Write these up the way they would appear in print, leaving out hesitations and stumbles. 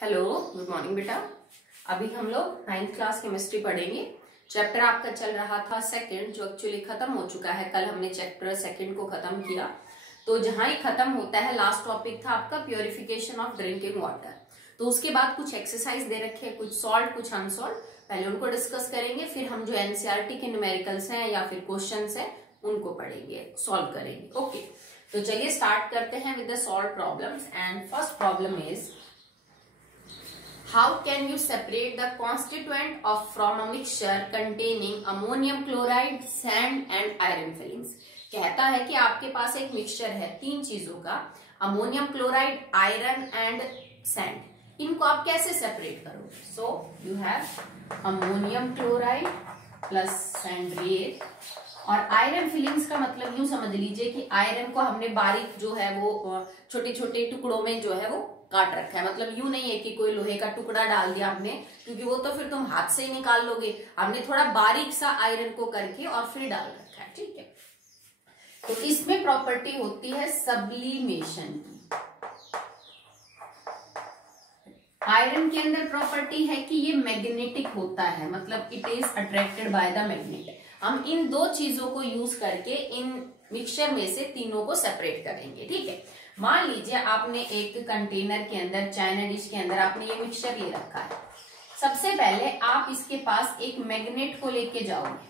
Hello, good morning बेटा। अभी हम लोग 9th क्लास केमिस्ट्री पढ़ेंगे। चैप्टर आपका चल रहा था सेकंड, जो एक्चुअली खत्म हो चुका है। कल हमने चैप्टर सेकंड को खत्म किया। तो जहां ही खत्म होता है, लास्ट टॉपिक था आपका प्योरिफिकेशन ऑफ ड्रिंकिंग वाटर। तो उसके बाद कुछ एक्सरसाइज दे रखे हैं, कुछ सॉल्व कुछ अनसॉल्व। पहले उनको डिस्कस करेंगे, फिर हम जो एनसीईआरटी के न्यूमेरिकल्स हैं या फिर क्वेश्चंस हैं उनको पढ़ेंगे, सॉल्व करेंगे। ओके, तो चलिए स्टार्ट करते हैं with the solve problems. And first problem is how can you separate the constituent of from a mixture containing ammonium chloride, sand and iron fillings। कहता है कि आपके पास एक मिक्सचर है तीन चीजों का, ammonium chloride, iron and sand. इनको आप कैसे सेपरेट करोगे? So you have ammonium chloride plus sand और आयरन फिलिंग्स का मतलब यूं समझ लीजिए कि आयरन को हमने बारीक जो है वो छोटे छोटे टुकड़ों में जो है वो काट रखा है। मतलब यूं नहीं है कि कोई लोहे का टुकड़ा डाल दिया हमने, क्योंकि वो तो फिर तुम हाथ से ही निकाल लोगे। हमने थोड़ा बारीक सा आयरन को करके और फिर डाल रखा है, ठीक है। तो इसमें प्रॉपर्टी होती है सब्लिमेशन की। आयरन के अंदर प्रॉपर्टी है कि ये मैग्नेटिक होता है, मतलब it is attracted by the magnet. हम इन दो चीजों को यूज करके इन मिक्सचर में से तीनों को सेपरेट करेंगे, ठीक है। मान लीजिए आपने एक कंटेनर के अंदर, चाइना डिश के अंदर आपने ये मिक्सचर ले रखा है। सबसे पहले आप इसके पास एक मैग्नेट को लेके जाओगे,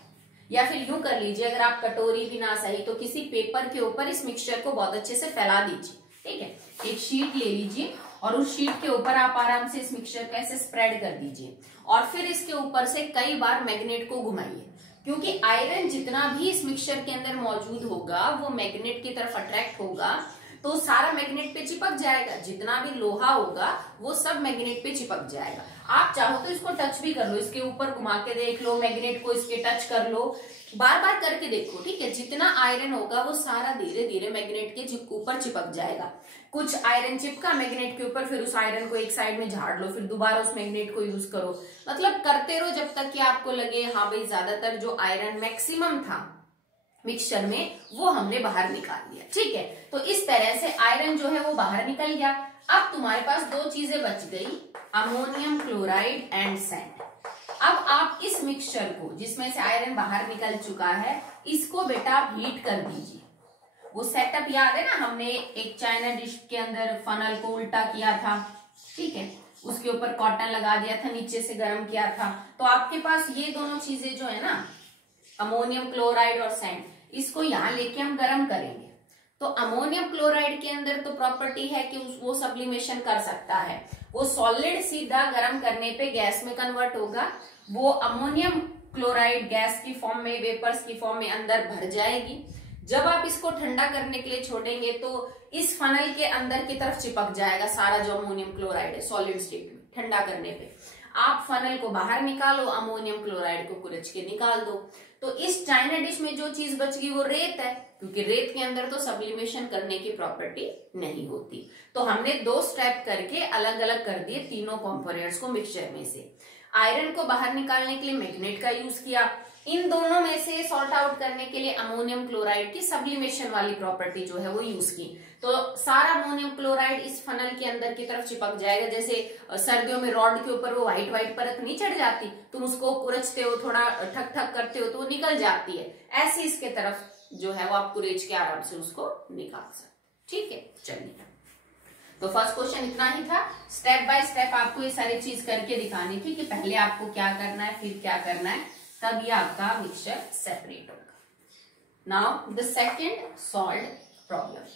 या फिर यूं कर लीजिए, अगर आप कटोरी भी ना सही तो किसी पेपर के ऊपर इस मिक्सचर को बहुत अच्छे से फैला दीजिए, ठीक है। एक शीट ले लीजिए और उस शीट के ऊपर आप आराम से इस मिक्सचर को ऐसे स्प्रेड कर दीजिए और फिर इसके ऊपर से कई बार मैग्नेट को घुमाइए, क्योंकि आयरन जितना भी इस मिक्सचर के अंदर मौजूद होगा वो मैग्नेट की तरफ अट्रैक्ट होगा, तो सारा मैग्नेट पे चिपक जाएगा। जितना भी लोहा होगा वो सब मैग्नेट पे चिपक जाएगा। आप चाहो तो इसको टच भी कर लो, इसके ऊपर घुमा के देख लो, मैग्नेट को इसके टच कर लो, बार बार करके देखो, ठीक है। जितना आयरन होगा वो सारा धीरे धीरे मैग्नेट के ऊपर चिपक जाएगा। कुछ आयरन चिपका मैग्नेट के ऊपर, फिर उस आयरन को एक साइड में झाड़ लो, फिर दोबारा उस मैग्नेट को यूज करो। मतलब करते रहो जब तक कि आपको लगे हाँ भाई ज्यादातर जो आयरन मैक्सिमम था मिक्सचर में वो हमने बाहर निकाल लिया, ठीक है। तो इस तरह से आयरन जो है वो बाहर निकल गया। अब तुम्हारे पास दो चीजें बच गई, अमोनियम क्लोराइड एंड सैंड। अब आप इस मिक्सचर को, जिसमें से आयरन बाहर निकल चुका है, इसको बेटा आप हीट कर दीजिए। वो सेटअप याद है ना, हमने एक चाइना डिश के अंदर फनल को उल्टा किया था, ठीक है। उसके ऊपर कॉटन लगा दिया था, नीचे से गर्म किया था। तो आपके पास ये दोनों चीजें जो है ना, अमोनियम क्लोराइड और सैंड, इसको यहां लेके हम गर्म करेंगे। तो अमोनियम क्लोराइड के अंदर तो प्रॉपर्टी है कि वो सब्लिमेशन कर सकता है। वो सॉलिड सीधा गर्म करने पे गैस में कन्वर्ट होगा। वो अमोनियम क्लोराइड गैस की फॉर्म में, वेपर्स की फॉर्म में अंदर भर जाएगी। जब आप इसको ठंडा करने के लिए छोड़ेंगे तो इस फनल के अंदर की तरफ चिपक जाएगा सारा जो अमोनियम क्लोराइड है सॉलिड स्टेट में। ठंडा करने पे आप फनल को बाहर निकालो, अमोनियम क्लोराइड को कुरच के निकाल दो। तो इस चाइना डिश में जो चीज बच गई वो रेत है, क्योंकि रेत के अंदर तो सब्लिमेशन करने की प्रॉपर्टी नहीं होती। तो हमने दो स्टेप करके अलग अलग कर दिए तीनों कंपोनेंट्स को मिक्सचर में से। आयरन को बाहर निकालने के लिए मैग्नेट का यूज किया, इन दोनों में से सॉर्ट आउट करने के लिए अमोनियम क्लोराइड की सब्लिमेशन वाली प्रॉपर्टी जो है वो यूज की। तो सारा अमोनियम क्लोराइड इस फनल के अंदर की तरफ चिपक जाएगा। जैसे सर्दियों में रॉड के ऊपर वो व्हाइट व्हाइट परत नहीं चढ़ जाती, तुम उसको कुरचते हो, थोड़ा ठक ठक करते हो तो वो निकल जाती है। ऐसे इसके तरफ जो है वो आप कुरेच के आराम से उसको निकाल सकते, ठीक है। चलिए, तो फर्स्ट क्वेश्चन इतना ही था। स्टेप बाय स्टेप आपको ये सारी चीज करके दिखानी थी कि पहले आपको क्या करना है फिर क्या करना है, तब ये आपका मिक्सचर सेपरेट होगा। Now the second solve problem,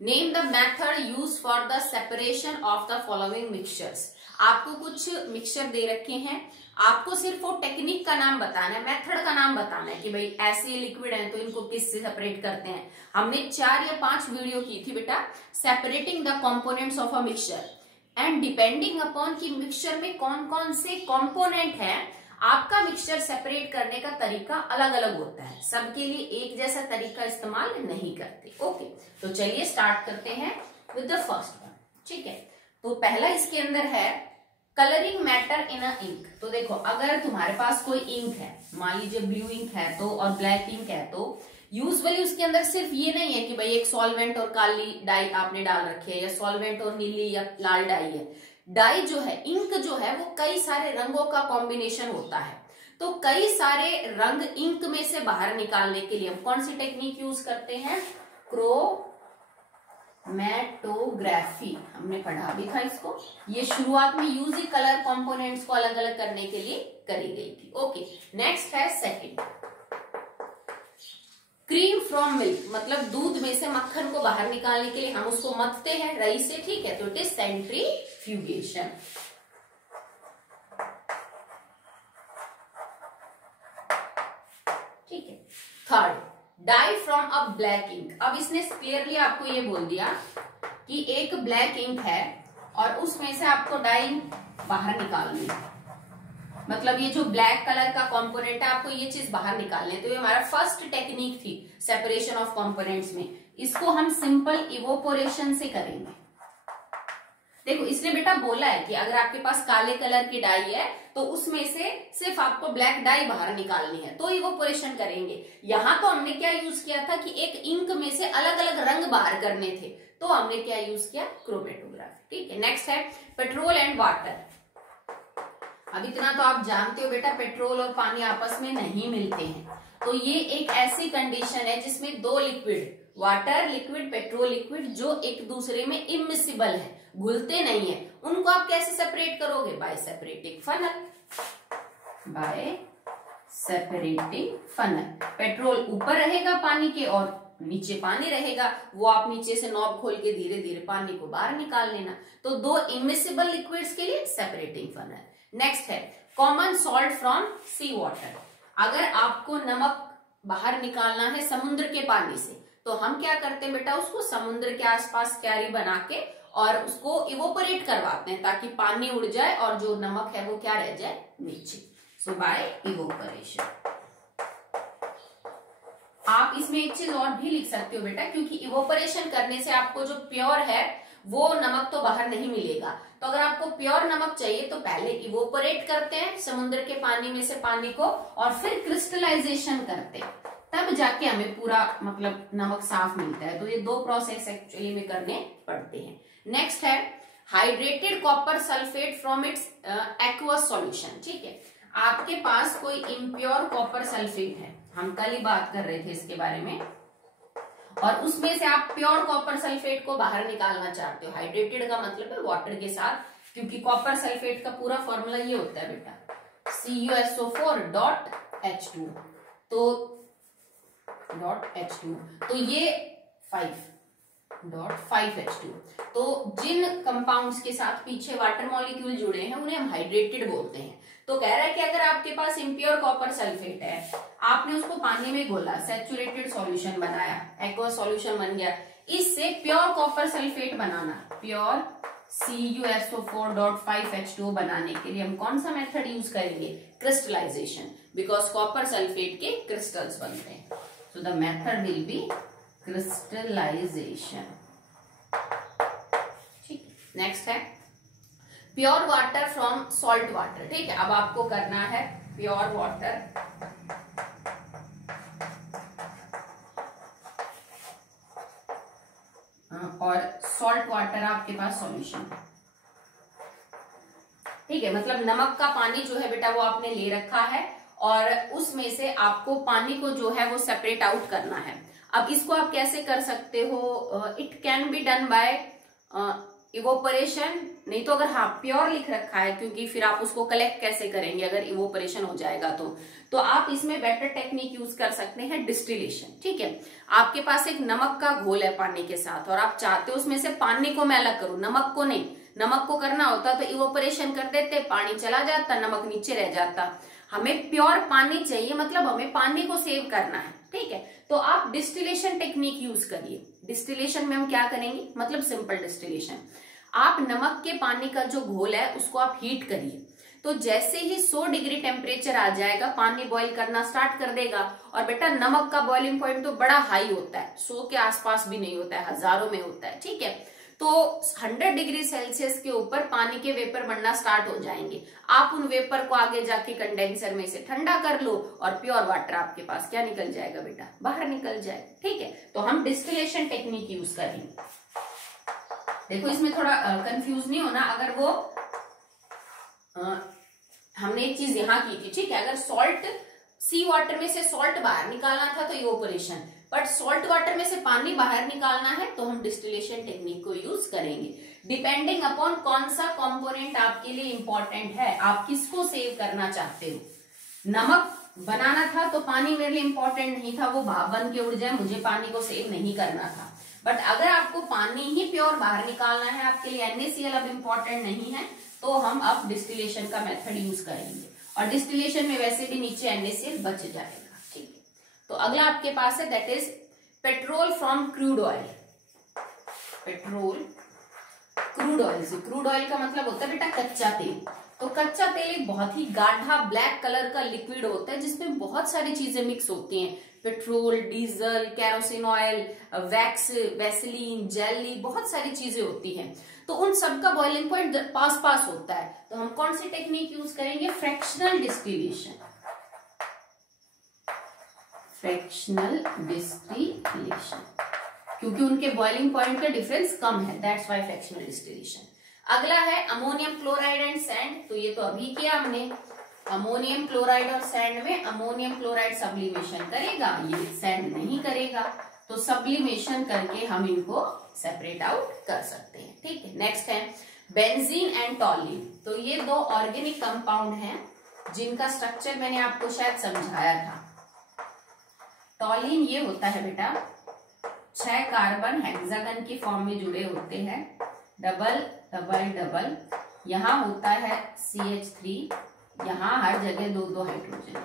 name the method use for the separation of the following mixtures. आपको कुछ मिक्सचर दे रखे हैं, आपको सिर्फ वो टेक्निक का नाम बताना है, मेथड का नाम बताना है कि भाई ऐसे लिक्विड है तो इनको किससे सेपरेट करते हैं। हमने 4 या 5 वीडियो की थी बेटा separating the components of a mixture, and depending upon कि मिक्सचर में कौन कौन से कंपोनेंट है, आपका मिक्सचर सेपरेट करने का तरीका अलग अलग होता है। सबके लिए एक जैसा तरीका इस्तेमाल नहीं करते। ओके, तो चलिए स्टार्ट करते हैं विद द फर्स्ट वन, ठीक है। तो पहला इसके अंदर है colouring matter in a ink. तो देखो, अगर तुम्हारे पास कोई इंक है, मान लीजिए ब्लू इंक है तो और ब्लैक इंक है, तो यूजुअली उसके अंदर सिर्फ ये नहीं है कि भाई एक सॉल्वेंट और काली डाई आपने डाल रखी है, या सॉल्वेंट और नीली या लाल डाई है। डाई जो है, इंक जो है, वो कई सारे रंगों का कॉम्बिनेशन होता है। तो कई सारे रंग इंक में से बाहर निकालने के लिए हम कौन सी टेक्निक यूज करते हैं? क्रोमैटोग्राफी। हमने पढ़ा भी था इसको। ये शुरुआत में यूज ही कलर कंपोनेंट्स को अलग अलग करने के लिए करी गई थी। ओके, नेक्स्ट है सेकंड, क्रीम फ्रॉम मिल्क, मतलब दूध में से मक्खन को बाहर निकालने के लिए हम उसको मथते हैं रई से, ठीक है, तो इट इज सेंट्रीफ्यूगेशन। ठीक है। Third, dye from a black ink. अब इसने क्लियरली आपको ये बोल दिया कि एक ब्लैक इंक है और उसमें से आपको डाई बाहर निकालनी है, मतलब ये जो ब्लैक कलर का कंपोनेंट है आपको ये चीज बाहर निकालनी है। तो ये हमारा फर्स्ट टेक्निक थी सेपरेशन ऑफ कंपोनेंट्स में। इसको हम सिंपल इवोपोरेशन से करेंगे। देखो, इसने बेटा बोला है कि अगर आपके पास काले कलर की डाई है तो उसमें से सिर्फ आपको ब्लैक डाई बाहर निकालनी है, तो इवोपोरेशन करेंगे। यहां तो हमने क्या यूज किया था कि एक इंक में से अलग अलग रंग बाहर करने थे, तो हमने क्या यूज किया? क्रोमैटोग्राफी। ठीक है। नेक्स्ट है पेट्रोल एंड वाटर। अब इतना तो आप जानते हो बेटा, पेट्रोल और पानी आपस में नहीं मिलते हैं। तो ये एक ऐसी कंडीशन है जिसमें दो liquid, water liquid, petrol liquid, जो एक दूसरे में इमिसिबल है, घुलते नहीं है, उनको आप कैसे सेपरेट करोगे? Bye separating funnel. Bye separating funnel. Petrol ऊपर रहेगा पानी के और नीचे पानी रहेगा, वो आप नीचे से नॉब खोल के धीरे धीरे पानी को बाहर निकाल लेना। तो दो इमिसिबल लिक्विड्स के लिए सेपरेटिंग फनल। नेक्स्ट है common salt from sea water. अगर आपको नमक बाहर निकालना है समुद्र के पानी से, तो हम क्या करते हैं बेटा? उसको समुद्र के आसपास क्यारी बना के और उसको इवोपरेट करवाते हैं ताकि पानी उड़ जाए और जो नमक है वो क्या रह जाए? नीचे। सो बाय इवोपरेशन। आप इसमें एक चीज और भी लिख सकते हो बेटा, क्योंकि इवोपरेशन करने से आपको जो प्योर है वो नमक तो बाहर नहीं मिलेगा। तो अगर आपको प्योर नमक चाहिए तो पहले इवोपरेट करते हैं समुद्र के पानी में से पानी को, और फिर क्रिस्टलाइजेशन करते हैं, तब जाके हमें पूरा मतलब नमक साफ मिलता है। तो ये दो प्रोसेस एक्चुअली में करने पड़ते हैं। नेक्स्ट है hydrated copper sulphate from its aqueous solution. ठीक है, आपके पास कोई इम्प्योर कॉपर सल्फेट है, हम कल ही बात कर रहे थे इसके बारे में, और उसमें से आप प्योर कॉपर सल्फेट को बाहर निकालना चाहते हो। हाइड्रेटेड का मतलब है वाटर के साथ, क्योंकि कॉपर सल्फेट का पूरा फॉर्मूला ये होता है बेटा CuSO4.H2, तो .H2, तो ये 5.5H2। तो जिन कंपाउंड्स के साथ पीछे वाटर मॉलिक्यूल जुड़े हैं उन्हें हम हाइड्रेटेड बोलते हैं। तो कह रहा है कि अगर आपके पास इम्प्योर कॉपर सल्फेट है, आपने उसको पानी में घोला, सैचुरेटेड सॉल्यूशन बनाया, एक्वा सॉल्यूशन बन गया, इससे प्योर कॉपर सल्फेट बनाना, प्योर CuSO4.5H2 बनाने के लिए हम कौन सा मेथड यूज करेंगे? क्रिस्टलाइजेशन, बिकॉज कॉपर सल्फेट के क्रिस्टल्स बनते हैं। So the method will be crystallisation. ठीक, नेक्स्ट है pure water from salt water. ठीक है, अब आपको करना है प्योर वाटर और सॉल्ट वाटर आपके पास सॉल्यूशन। ठीक है, मतलब नमक का पानी जो है बेटा वो आपने ले रखा है और उसमें से आपको पानी को जो है वो सेपरेट आउट करना है। अब इसको आप कैसे कर सकते हो? It can be done by evaporation, नहीं तो अगर हाँ प्योर लिख रखा है, क्योंकि फिर आप उसको कलेक्ट कैसे करेंगे अगर इवोपरेशन हो जाएगा तो आप इसमें बेटर टेक्निक यूज कर सकते हैं डिस्टिलेशन। ठीक है, आपके पास एक नमक का घोल है पानी के साथ और आप चाहते हो उसमें से पानी को मैं अलग करूं, नमक को नहीं। नमक को करना होता तो इवोपरेशन कर देते, पानी चला जाता, नमक नीचे रह जाता। हमें प्योर पानी चाहिए, मतलब हमें पानी को सेव करना है। ठीक है, तो आप डिस्टिलेशन टेक्निक यूज करिए। डिस्टिलेशन में हम क्या करेंगे? मतलब सिंपल डिस्टिलेशन, आप नमक के पानी का जो घोल है उसको आप हीट करिए, तो जैसे ही 100 डिग्री टेम्परेचर आ जाएगा पानी बॉईल करना स्टार्ट कर देगा। और बेटा नमक का बॉइलिंग पॉइंट तो बड़ा हाई होता है, 100 के आसपास भी नहीं होता है, हजारों में होता है। ठीक है, तो 100 डिग्री सेल्सियस के ऊपर पानी के वेपर बनना स्टार्ट हो जाएंगे। आप उन वेपर को आगे जाके कंडेंसर में से ठंडा कर लो और प्योर वाटर आपके पास क्या निकल जाएगा बेटा? बाहर निकल जाएगा। ठीक है, तो हम डिस्टिलेशन टेक्निक यूज करेंगे। देखो इसमें थोड़ा कंफ्यूज नहीं होना। अगर वो हमने एक चीज यहाँ की थी, ठीक है, अगर सॉल्ट सी वाटर में से सॉल्ट बाहर निकालना था तो इवोपोरेशन, बट सॉल्ट वाटर में से पानी बाहर निकालना है तो हम डिस्टिलेशन टेक्निक को यूज करेंगे। डिपेंडिंग अपॉन कौन सा कंपोनेंट आपके लिए इंपॉर्टेंट है, आप किसको सेव करना चाहते हो। नमक बनाना था तो पानी मेरे लिए इंपॉर्टेंट नहीं था, वो भाप बन के उड़ जाए, मुझे पानी को सेव नहीं करना था। बट अगर आपको पानी ही प्योर बाहर निकालना है, आपके लिए NaCl अब इंपॉर्टेंट नहीं है, तो हम अब डिस्टिलेशन का मेथड यूज करेंगे। और डिस्टिलेशन में वैसे भी नीचे NaCl बच जाएगा, ठीक है। तो अगला आपके पास है that is petrol from crude oil. Petrol crude oil से, क्रूड ऑयल का मतलब होता है बेटा कच्चा तेल। तो कच्चा तेल एक बहुत ही गाढ़ा ब्लैक कलर का लिक्विड होता है जिसमें बहुत सारी चीजें मिक्स होती हैं। Petrol, diesel, kerosene oil, wax, Vaseline, jelly, बहुत सारी चीजें होती हैं। तो उन सब का बॉइलिंग पॉइंट पास पास होता है। तो हम कौन सी टेक्निक यूज करेंगे? Fractional distillation. फ्रैक्शनल डिस्टिलेशन, क्योंकि उनके बॉइलिंग पॉइंट का डिफरेंस कम है, दैट्स व्हाई फ्रैक्शनल डिस्टिलेशन। अगला है अमोनियम क्लोराइड एंड सैंड। तो ये तो अभी किया हमने। अमोनियम क्लोराइड और सैंड में अमोनियम क्लोराइड सब्लिमेशन करेगा, ये सैंड नहीं करेगा। तो सब्लिमेशन करके हम इनको सेपरेट आउट कर सकते हैं, ठीक है। नेक्स्ट है बेंजीन एंड टॉलिन। तो ये दो ऑर्गेनिक कंपाउंड हैं जिनका स्ट्रक्चर मैंने आपको शायद समझाया था। टॉलिन ये होता है बेटा 6 कार्बन हेक्सागन की फॉर्म में जुड़े होते हैं, डबल डबल डबल, यहाँ होता है CH3, यहाँ हर जगह 2-2 हाइड्रोजन।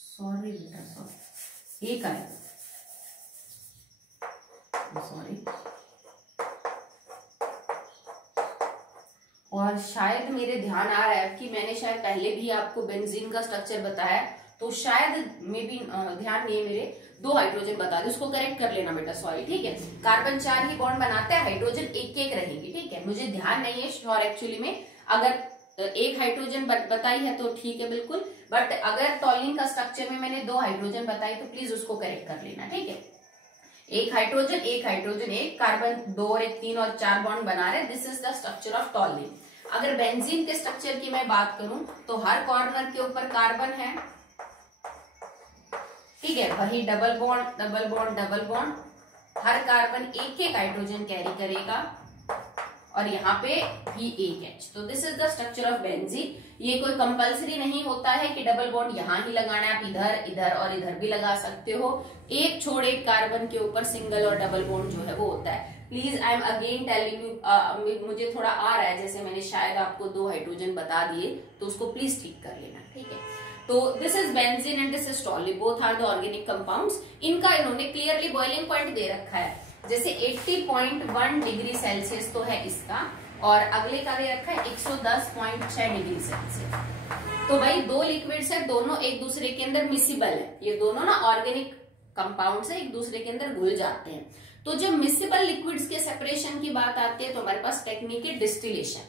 सॉरी बेटा, सॉरी, एक आया, सॉरी। और शायद मेरे ध्यान आ रहा है कि मैंने शायद पहले भी आपको बेंजीन का स्ट्रक्चर बताया, तो शायद में भी ध्यान नहीं है मेरे, 2 हाइड्रोजन बता दे, उसको करेक्ट कर लेना बेटा, सॉरी, ठीक है। कार्बन 4 ही बॉन्ड बनाते हैं, हाइड्रोजन एक एक रहेंगे, ठीक है। मुझे ध्यान नहीं है श्योर एक्चुअली में, अगर एक हाइड्रोजन बताई है तो ठीक है बिल्कुल, बट अगर टॉलिन का स्ट्रक्चर में मैंने 2 हाइड्रोजन बताई तो प्लीज उसको करेक्ट कर लेना, ठीक है। एक हाइड्रोजन एक कार्बन 2 और 1 3 और 4 बॉन्ड बना रहे, this is the structure of टॉलिन। अगर बेंजीन के स्ट्रक्चर की मैं बात करूं तो हर कॉर्नर के ऊपर कार्बन है, ठीक है, वही double bond double bond double bond, हर कार्बन एक एक हाइड्रोजन कैरी करेगा और यहाँ पे भी एक H। तो this is the structure of benzene. ये कोई कंपलसरी नहीं होता है कि डबल बॉन्ड यहाँ ही लगाना है, आप इधर इधर और इधर भी लगा सकते हो। एक छोड़ एक कार्बन के ऊपर सिंगल और डबल बॉन्ड जो है वो होता है। Please I am again telling you, मुझे थोड़ा आ रहा है जैसे मैंने शायद आपको 2 हाइड्रोजन बता दिए, तो उसको प्लीज ठीक कर लेना, ठीक है। तो this is benzene and this is toluene, both are the organic compounds. इनका इन्होंने क्लियरली बॉइलिंग पॉइंट दे रखा है, जैसे 80.1 डिग्री सेल्सियस तो है इसका, और अगले का दे रखा है 110.6 डिग्री सेल्सियस। तो भाई 2 लिक्विड्स है, दोनों एक दूसरे के अंदर मिसिबल है, ये दोनों ना ऑर्गेनिक कंपाउंड्स है, एक दूसरे के अंदर घुल जाते हैं। तो जब मिसिबल लिक्विड्स के सेपरेशन की बात आती है तो हमारे पास टेक्निक है डिस्टिलेशन।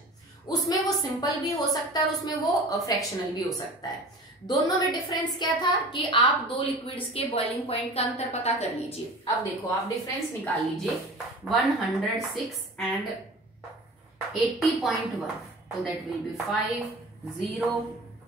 उसमें वो सिंपल भी हो सकता है और उसमें वो फ्रैक्शनल भी हो सकता है। दोनों में डिफरेंस क्या था कि आप 2 लिक्विड्स के बॉइलिंग पॉइंट का अंतर पता कर लीजिए। अब देखो आप डिफरेंस निकाल लीजिए, 106 एंड 80.1, तो that will B 5, 0,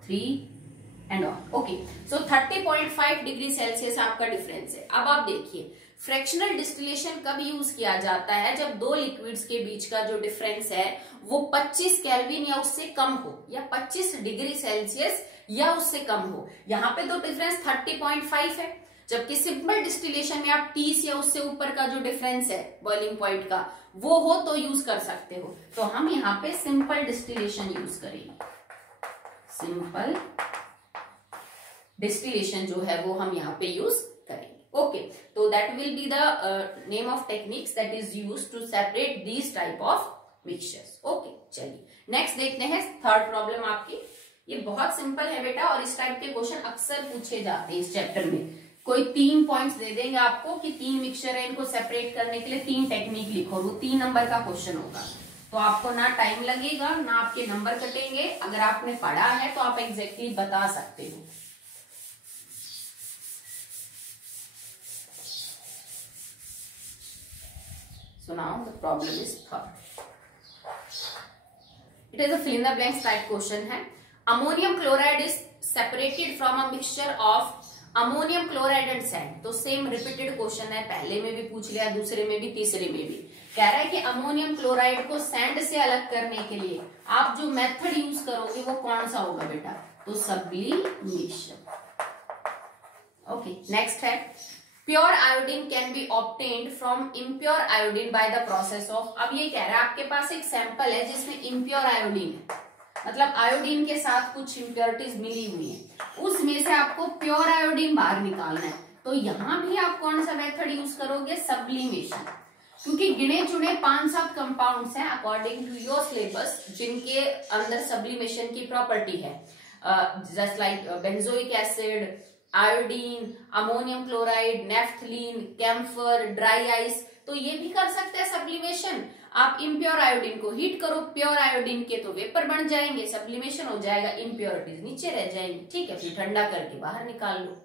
3 and all. Okay, so 30.5 degree Celsius आपका डिफरेंस है। अब आप देखिए फ्रैक्शनल डिस्टिलेशन कब यूज किया जाता है? जब 2 लिक्विड्स के बीच का जो डिफरेंस है वो 25 केल्विन या उससे कम हो, या 25 डिग्री सेल्सियस या उससे कम हो। यहाँ पे तो डिफरेंस 30.5 है, जबकि सिंपल डिस्टिलेशन में आप 30 या उससे ऊपर का जो डिफरेंस है बॉइलिंग पॉइंट का वो हो तो यूज कर सकते हो। तो हम यहाँ पे सिंपल डिस्टिलेशन यूज करेंगे। सिंपल डिस्टिलेशन जो है वो हम यहाँ पे यूज करेंगे। ओके, तो that will be the name of techniques that is used to separate these type of mixtures. Okay, चलिए नेक्स्ट देखते हैं थर्ड प्रॉब्लम आपकी। ये बहुत सिंपल है बेटा, और इस टाइप के क्वेश्चन अक्सर पूछे जाते हैं इस चैप्टर में। कोई 3 पॉइंट्स दे देंगे आपको कि 3 मिक्सचर है, इनको सेपरेट करने के लिए 3 टेक्निक लिखो, वो 3 नंबर का क्वेश्चन होगा। तो आपको ना टाइम लगेगा ना आपके नंबर कटेंगे। अगर आपने पढ़ा है तो आप एग्जैक्टली बता सकते हो। So now the problem is third. It is a fill in the blanks type question है. Ammonium chloride is separated from a mixture of ammonium chloride and sand. तो सेम रिपीटेड क्वेश्चन है, पहले में भी पूछ लिया, दूसरे में भी, तीसरे में भी. कह रहा है कि अमोनियम क्लोराइड को सैंड से अलग करने के लिए आप जो मेथड यूज करोगे वो कौन सा होगा बेटा? तो सब्लिमेशन. ओके, नेक्स्ट है pure iodine can be obtained from impure iodine by the process of. अब ये कह रहा है आपके पास एक सैंपल है जिसमें इम्प्योर आयोडीन है, मतलब आयोडीन के साथ कुछ इम्प्योरिटीज मिली हुई है, उसमें से आपको प्योर आयोडीन बाहर निकालना है. तो यहां भी आप कौन सा मेथड यूज करोगे? सब्लिमेशन. क्योंकि गिने चुने 5-7 कंपाउंड्स हैं अकॉर्डिंग टू योर सिलेबस जिनके अंदर सब्लिमेशन की प्रॉपर्टी है, just like benzoic acid, iodine, ammonium chloride, naphthalene, camphor, dry ice. तो ये भी कर सकते हैं सब्लिमेशन. आप इम्प्योर आयोडीन को हीट करो, प्योर आयोडीन के तो वेपर बन जाएंगे, सब्लिमेशन हो जाएगा, इम्प्योरिटीज नीचे रह जाएंगी. ठीक है, फिर ठंडा करके बाहर निकाल लो.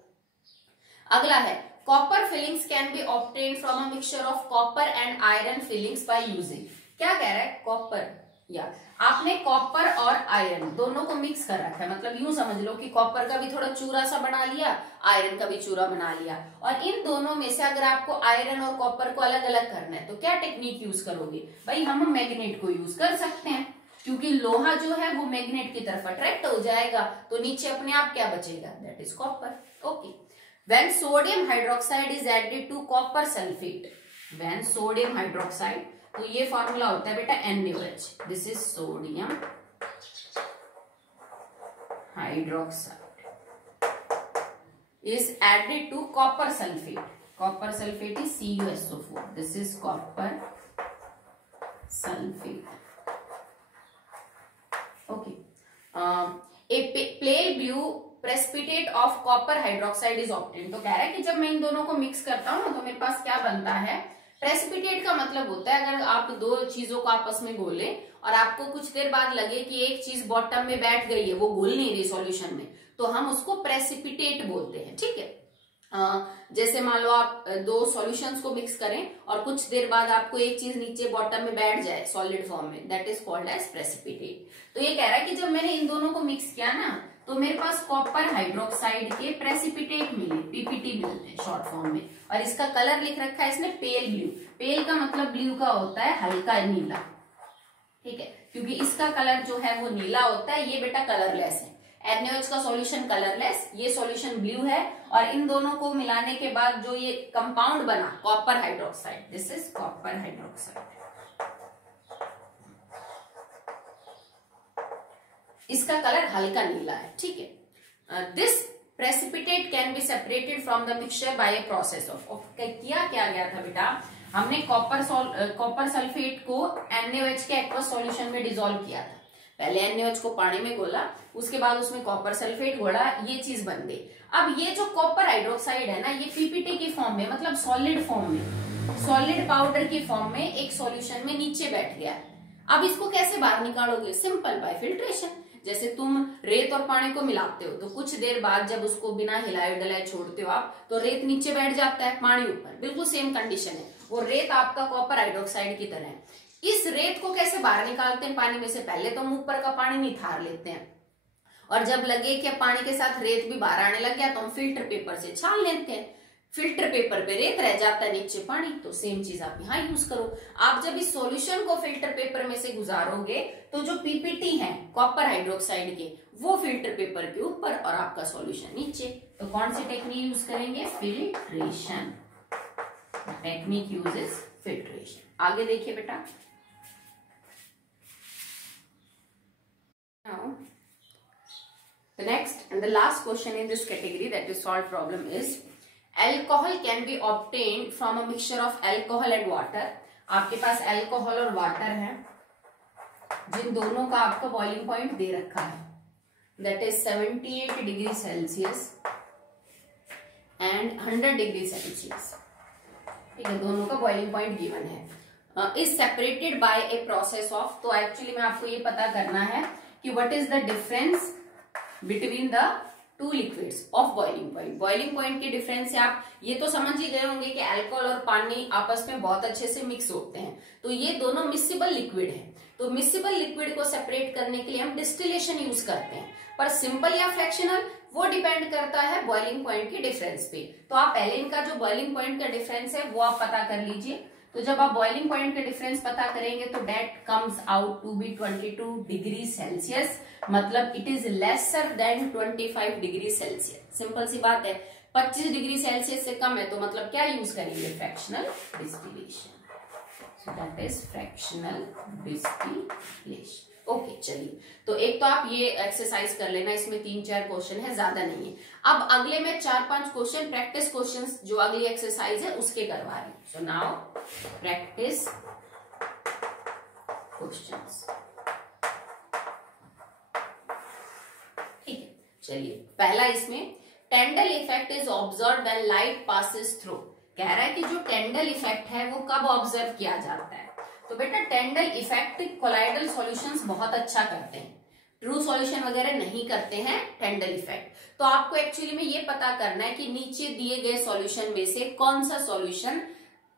अगला है copper filings can be obtained from a mixture of copper and iron filings by using. क्या कह रहा है? कॉपर या आपने कॉपर और आयरन दोनों को मिक्स कर रखा है, मतलब यूं समझ लो कि कॉपर का भी थोड़ा चूरा सा बना लिया, आयरन का भी चूरा बना लिया. और इन दोनों में से अगर आपको आयरन और कॉपर को अलग अलग करना है तो क्या टेक्निक यूज करोगे? भाई हम मैग्नेट को यूज कर सकते हैं, क्योंकि लोहा जो है वो मैग्नेट की तरफ अट्रैक्ट हो जाएगा, तो नीचे अपने आप क्या बचेगा? That is copper. Okay. When sodium hydroxide is added to copper sulfate, when sodium hydroxide, तो ये फॉर्मूला होता है बेटा NaOH. This is sodium hydroxide is added to copper sulfate. Copper sulfate is CuSO4. This is copper sulfate. Okay. A pale blue precipitate of copper hydroxide is obtained. तो कह रहा है कि जब मैं इन दोनों को मिक्स करता हूं तो मेरे पास क्या बनता है? प्रेसिपिटेट का मतलब होता है अगर आप दो चीजों को आपस में घोले और आपको कुछ देर बाद लगे कि एक चीज बॉटम में बैठ गई है, वो घुल नहीं रही सॉल्यूशन में, तो हम उसको प्रेसिपिटेट बोलते हैं. ठीक है. जैसे मान लो आप दो सॉल्यूशंस को मिक्स करें और कुछ देर बाद आपको एक चीज नीचे बॉटम में बैठ जाए सॉलिड फॉर्म में, that is called as precipitate. तो ये कह रहा है कि जब मैंने इन दोनों को मिक्स किया ना तो मेरे पास कॉपर हाइड्रोक्साइड के प्रेसिपिटेट मिले, पीपीटी मिलते हैं शॉर्ट फॉर्म में, और इसका कलर लिख रखा है इसने पेल ब्लू. पेल का मतलब ब्लू का होता है हल्का नीला. ठीक है, क्योंकि इसका कलर जो है वो नीला होता है, ये बेटा कलरलेस है. NaOH का सॉल्यूशन कलरलेस, ये सॉल्यूशन ब्लू है, और इन दोनों को मिलाने के बाद जो ये कंपाउंड बना copper hydroxide, this is copper hydroxide. इसका कलर हल्का नीला है. ठीक है. This precipitate can be separated from the mixture by a process of. किया क्या गया था बेटा? हमने कॉपर सल्फेट को NaOH के एक्वस सॉल्यूशन में डिसॉल्व किया था. पहले NaOH को पानी में घोला, उसके बाद उसमें कॉपर सल्फेट घोला, ये चीज बन गई. अब ये जो कॉपर हाइड्रोक्साइड है ना, ये पीपीटी की फॉर्म में, मतलब सॉलिड फॉर्म में, सॉलिड पाउडर की फॉर्म में एक सॉल्यूशन में नीचे बैठ गया. अब इसको कैसे बाहर निकालोगे? Simple, bye filtration. जैसे तुम रेत और पानी को मिलाते हो तो कुछ देर बाद जब उसको बिना हिलाए डलाए छोड़ते हो आप, तो रेत नीचे बैठ जाता है, पानी ऊपर. बिल्कुल सेम कंडीशन है. वो रेत आपका कॉपर हाइड्रोक्साइड की तरह है. इस रेत को कैसे बाहर निकालते हैं पानी में से? पहले तो हम ऊपर का पानी निथार लेते हैं, और जब लगे कि पानी के साथ रेत भी बाहर आने लग गया तो हम फिल्टर पेपर से छान लेते हैं. फिल्टर पेपर पे रेत रह जाता है, नीचे पानी. तो सेम चीज आप यहाँ यूज करो. आप जब इस सॉल्यूशन को फिल्टर पेपर में से गुजारोगे तो जो पीपीटी है कॉपर हाइड्रोक्साइड के, वो फिल्टर पेपर के ऊपर और आपका सॉल्यूशन नीचे. तो कौन सी टेक्निक यूज करेंगे? Filtration. Technique use is filtration. आगे देखिए बेटा. Now, the next and the last question in this category that is solved problem is alcohol can be obtained from a mixture of alcohol and water. आपके पास alcohol और water है, जिन दोनों का आपका boiling point दे रखा है, that is 78 degree Celsius and 100 degree Celsius. ठीक है, दोनों का बॉइलिंग पॉइंट गिवन है. Is separated by a process of. तो एक्चुअली में आपको ये पता करना है कि what is the difference between the two liquids of boiling point. Boiling point के डिफरेंस से आप ये तो समझ ही गए होंगे कि अल्कोहल और पानी आपस में बहुत अच्छे से मिक्स होते हैं, तो ये दोनों मिक्सिबल लिक्विड है। तो मिक्सिबल लिक्विड को सेपरेट करने के लिए हम डिस्टिलेशन यूज करते हैं, पर सिंपल या फ्रैक्शनल वो डिपेंड करता है बॉइलिंग पॉइंट के डिफरेंस पे। तो आप पहले इनका जो बॉइलिंग पॉइंट का डिफरेंस है वो आप पता कर लीजिए। तो जब आप बॉइलिंग पॉइंट के डिफरेंस पता करेंगे तो that comes out to be 22 degree Celsius, मतलब it is lesser than 25 degree Celsius. Simple सी बात है, 25 डिग्री सेल्सियस से कम है तो मतलब क्या यूज करेंगे, fractional distillation. So that is fractional distillation. Okay चलिए, तो एक तो आप ये एक्सरसाइज कर लेना, इसमें 3-4 क्वेश्चन है, ज्यादा नहीं है। अब अगले में 4-5 क्वेश्चन प्रैक्टिस क्वेश्चंस जो अगली एक्सरसाइज है उसके करवा रही हूं। So now practice questions. ठीक है, चलिए पहला इसमें Tyndall effect is observe when light passes through. कह रहा है कि जो टेंडल इफेक्ट है वो कब ऑब्जर्व किया जाता है। तो बेटा टेंडल इफेक्ट कोलाइडल सॉल्यूशंस बहुत अच्छा करते हैं, ट्रू सॉल्यूशन वगैरह नहीं करते हैं टेंडल इफेक्ट। तो आपको एक्चुअली में ये पता करना है कि नीचे दिए गए सॉल्यूशन में से कौन सा सॉल्यूशन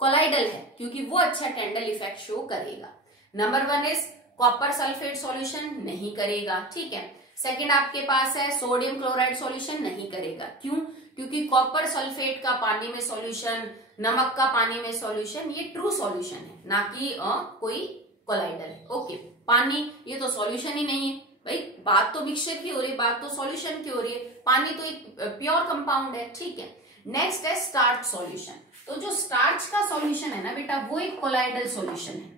कोलाइडल है, क्योंकि वो अच्छा टेंडल इफेक्ट शो करेगा। Number 1 is copper sulphate solution, नहीं करेगा। ठीक है, सेकेंड आपके पास है सोडियम क्लोराइड सॉल्यूशन, नहीं करेगा। क्यों? क्योंकि कॉपर सल्फेट का पानी में सॉल्यूशन, नमक का पानी में सॉल्यूशन, ये ट्रू सॉल्यूशन है, ना कि कोई कोलाइडल है। ओके, पानी ये तो सॉल्यूशन ही नहीं है भाई, बात तो मिक्सचर की हो रही है, बात तो सॉल्यूशन की हो रही है, पानी तो एक प्योर कंपाउंड है। ठीक है, नेक्स्ट है स्टार्च सॉल्यूशन। तो जो स्टार्च का सॉल्यूशन है ना बेटा, वो एक कोलाइडल सॉल्यूशन है।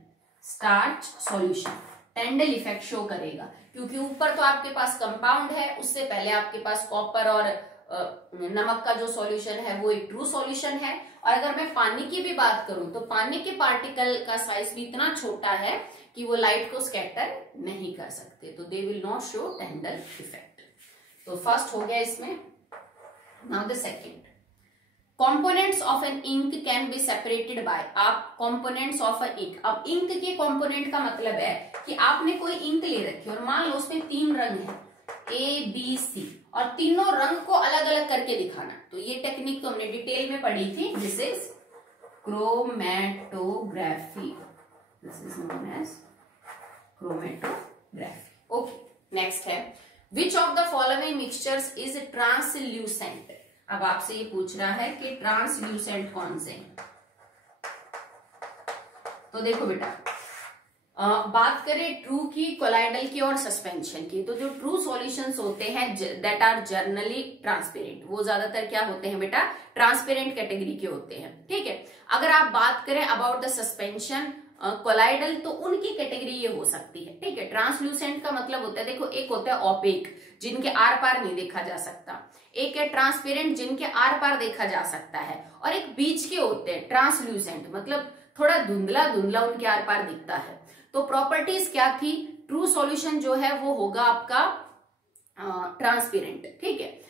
स्टार्च सॉल्यूशन टेंडल इफेक्ट शो करेगा, क्योंकि ऊपर तो आपके पास कंपाउंड है, उससे पहले आपके पास कॉपर और नमक का जो सॉल्यूशन है वो एक ट्रू सॉल्यूशन है। और अगर मैं पानी की भी बात करूं तो पानी के पार्टिकल का साइज भी इतना छोटा है कि वो लाइट को स्कैटर नहीं कर सकते, तो they will not show Tyndall effect. तो फर्स्ट हो गया इसमें। Now the second, components of an ink can be separated by. आप कंपोनेंट्स ऑफ अ इंक, अब इंक के कंपोनेंट का मतलब है कि आपने कोई इंक ले रखी और मान लो उसमें 3 रंग है ABC, और तीनों रंग को अलग अलग करके दिखाना। तो ये टेक्निक तो हमने डिटेल में पढ़ी थी, this is chromatography, this is known as chromatography. Okay, next है which of the following mixtures is translucent. अब आपसे ये पूछ रहा है कि ट्रांसल्यूसेंट कौन से हैं। तो देखो बेटा, बात करें ट्रू की, कोलाइडल की और सस्पेंशन की, तो जो ट्रू सॉल्यूशंस होते हैं दैट आर जर्नली ट्रांसपेरेंट, वो ज्यादातर क्या होते हैं बेटा, ट्रांसपेरेंट कैटेगरी के होते हैं। ठीक है, अगर आप बात करें अबाउट द सस्पेंशन कोलाइडल, तो उनकी कैटेगरी ये हो सकती है। ठीक है, ट्रांसल्यूसेंट का मतलब होता है, देखो एक होता है ओपेक, जिनके आर पार नहीं देखा जा सकता, एक है ट्रांसपेरेंट, जिनके आर पार देखा जा सकता है, और एक बीच के होते हैं ट्रांसल्यूसेंट, मतलब थोड़ा धुंधला धुंधला उनके आर पार दिखता है। तो प्रॉपर्टीज क्या थी, ट्रू सॉल्यूशन जो है वो होगा आपका ट्रांसपेरेंट। ठीक है,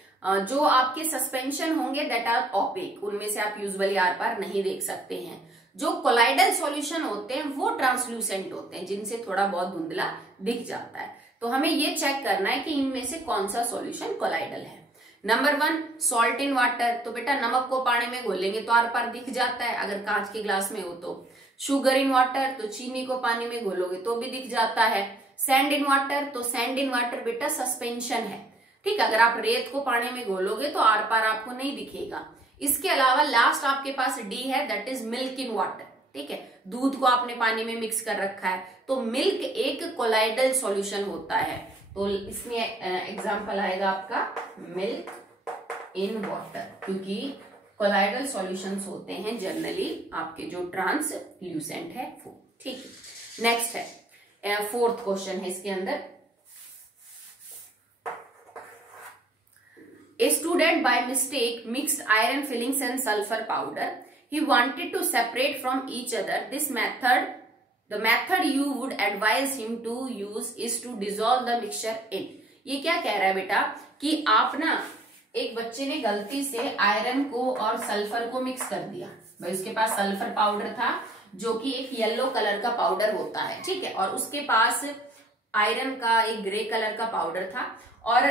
जो आपके सस्पेंशन होंगे दैट आर ओपेक, उनमें से आप यूजुअली आर पार नहीं देख सकते हैं। जो कोलाइडल सॉल्यूशन होते हैं वो ट्रांसल्यूसेंट होते हैं, जिनसे थोड़ा बहुत धुंधला दिख जाता है। तो हमें ये चेक करना है कि इनमें से कौन सा सॉल्यूशन कोलाइडल है। नंबर 1 सॉल्ट इन वाटर, तो बेटा नमक को पानी में घोलेंगे तो आर पार दिख जाता है अगर कांच के ग्लास में हो तो। शुगर इन वाटर, तो चीनी को पानी में घोलोगे तो भी दिख जाता है। सैंड इन वाटर, तो सैंड इन वाटर बेटा सस्पेंशन है। ठीक, अगर आप रेत को पानी में घोलोगे तो आर पार आपको नहीं दिखेगा। इसके अलावा लास्ट आपके पास डी है, that is milk in water. ठीक है, दूध को आपने पानी में मिक्स कर रखा है, तो मिल्क एक कोलाइडल सॉल्यूशन होता है। तो इसमें एग्जांपल आएगा आपका मिल्क इन वाटर, क्योंकि कोलाइडल सॉल्यूशंस होते हैं जनरली आपके जो ट्रांसल्यूसेंट है वो। ठीक है, नेक्स्ट है फोर्थ क्वेश्चन है इसके अंदर। A student by mistake mixed iron fillings and sulfur powder. He wanted to separate from each other. This method, the method you would advise him to use is to dissolve the mixture in. ये क्या कह रहा है बेटा कि आप ना, एक बच्चे ने गलती से आयरन को और सल्फर को मिक्स कर दिया। भाई उसके पास सल्फर पाउडर था जो कि एक येलो कलर का पाउडर होता है। ठीक है, और उसके पास आयरन का एक ग्रे कलर का पाउडर था, और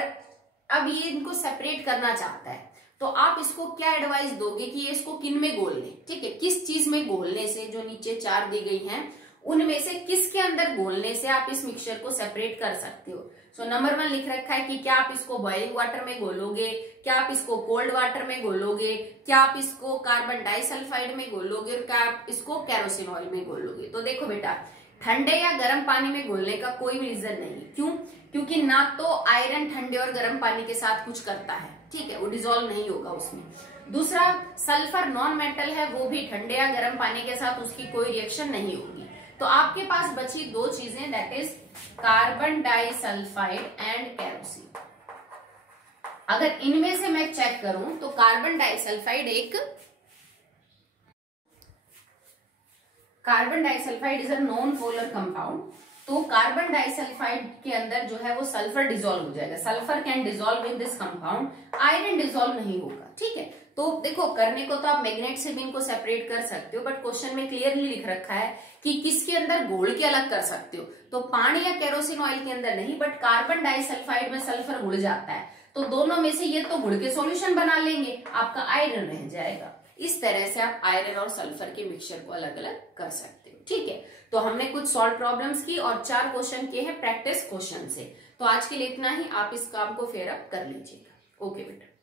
अब ये इनको सेपरेट करना चाहता है, तो आप इसको क्या एडवाइस दोगे कि ये इसको किन में घोल ले, ठीक है, किस चीज में घोलने से, जो नीचे 4 दी गई हैं उनमें से किसके अंदर घोलने से आप इस मिक्सचर को सेपरेट कर सकते हो। सो नंबर 1 लिख रखा है कि क्या आप इसको बॉइलिंग वाटर में घोलोगे, क्या आप इसको कोल्ड वाटर में घोलोगे, क्या आप इसको कार्बन डाइसल्फाइड में घोलोगे, और क्या आप इसको केरोसिन ऑयल में घोलोगे। तो देखो बेटा, ठंडे या गर्म पानी में घोलने का कोई भी रीजन नहीं। क्यों? क्योंकि ना तो आयरन ठंडे और गर्म पानी के साथ कुछ करता है, ठीक है, वो डिसॉल्व नहीं होगा उसमें। दूसरा, सल्फर नॉन मेटल है, वो भी ठंडे या गर्म पानी के साथ उसकी कोई रिएक्शन नहीं होगी। तो आपके पास बची 2 चीजें, that is carbon disulphide and kerosene. अगर इनमें से मैं चेक करूं तो carbon disulphide is a non polar compound. तो कार्बन डाइसल्फाइड के अंदर जो है वो सल्फर डिसॉल्व हो जाएगा, sulphur can dissolve in this compound, iron dissolve नहीं होगा, ठीक है। तो देखो, करने को तो आप मैग्नेट से भी इनको सेपरेट कर सकते हो, बट क्वेश्चन में क्लियरली लिख रखा है कि किसके अंदर घोल के अलग कर सकते हो। तो पानी या केरोसिन ऑयल के अंदर नहीं, बट कार्बन डाइसल्फाइड में सल्फर घुल जाता है, तो दोनों में से ये तो घुल के सॉल्यूशन बना लेंगे, आपका आयरन रह जाएगा। इस तरह से आप आयरन और सल्फर के मिक्सचर को अलग अलग कर सकते हो, ठीक है। तो हमने कुछ सॉल्व प्रॉब्लम्स की और 4 क्वेश्चन किए हैं प्रैक्टिस क्वेश्चन से। तो आज के लिए इतना ही, आप इस काम को फेयर अप कर लीजिएगा। ओके बेटा।